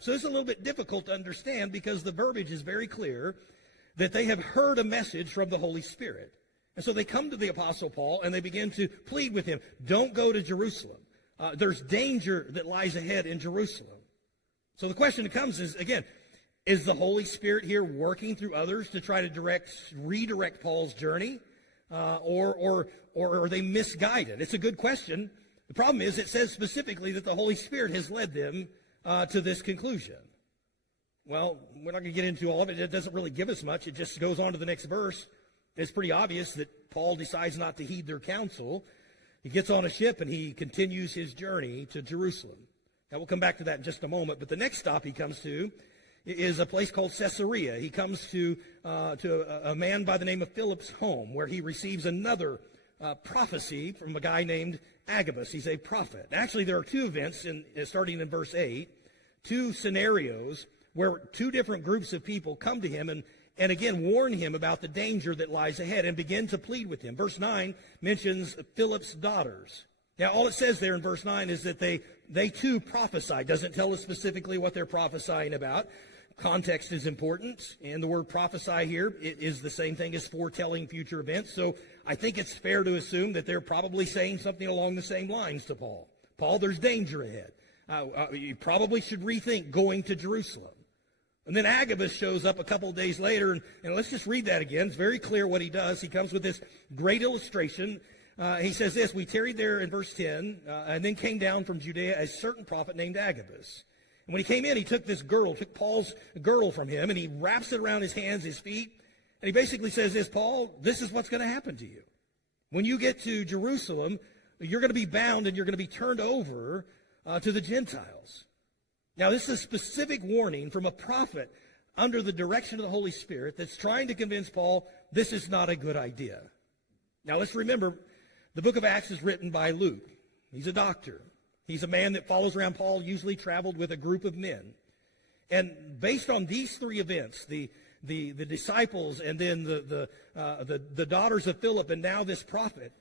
So it's a little bit difficult to understand because the verbiage is very clear that they have heard a message from the Holy Spirit. And so they come to the Apostle Paul and they begin to plead with him, don't go to Jerusalem. There's danger that lies ahead in Jerusalem. So the question that comes is, again, is the Holy Spirit here working through others to try to redirect Paul's journey? Or are they misguided? It's a good question. The problem is it says specifically that the Holy Spirit has led them to this conclusion. Well, we're not going to get into all of it. It doesn't really give us much. It just goes on to the next verse. It's pretty obvious that Paul decides not to heed their counsel. He gets on a ship and he continues his journey to Jerusalem. Now, we'll come back to that in just a moment. But the next stop he comes to is a place called Caesarea. He comes to a man by the name of Philip's home, where he receives another prophecy from a guy named Agabus. He's a prophet. Actually, there are two events, starting in verse 8, two scenarios where two different groups of people come to him and again warn him about the danger that lies ahead and begin to plead with him. Verse 9 mentions Philip's daughters. Now, all it says there in verse 9 is that they too prophesy. Doesn't tell us specifically what they're prophesying about. Context is important, and the word prophesy here is the same thing as foretelling future events. So I think it's fair to assume that they're probably saying something along the same lines to Paul. Paul, there's danger ahead. You probably should rethink going to Jerusalem. And then Agabus shows up a couple of days later, and let's just read that again. It's very clear what he does. He comes with this great illustration. He says this, we tarried there in verse 10, and then came down from Judea a certain prophet named Agabus. And when he came in, he took Paul's girdle from him, and he wraps it around his hands, his feet, and he basically says this, Paul, this is what's going to happen to you. When you get to Jerusalem, you're going to be bound and you're going to be turned over to the Gentiles. Now, this is a specific warning from a prophet under the direction of the Holy Spirit that's trying to convince Paul this is not a good idea. Now, let's remember, the book of Acts is written by Luke. He's a doctor. He's a man that follows around Paul, usually traveled with a group of men. And based on these three events, the disciples and then the daughters of Philip and now this prophet,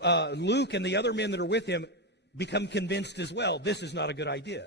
Luke and the other men that are with him become convinced as well, this is not a good idea.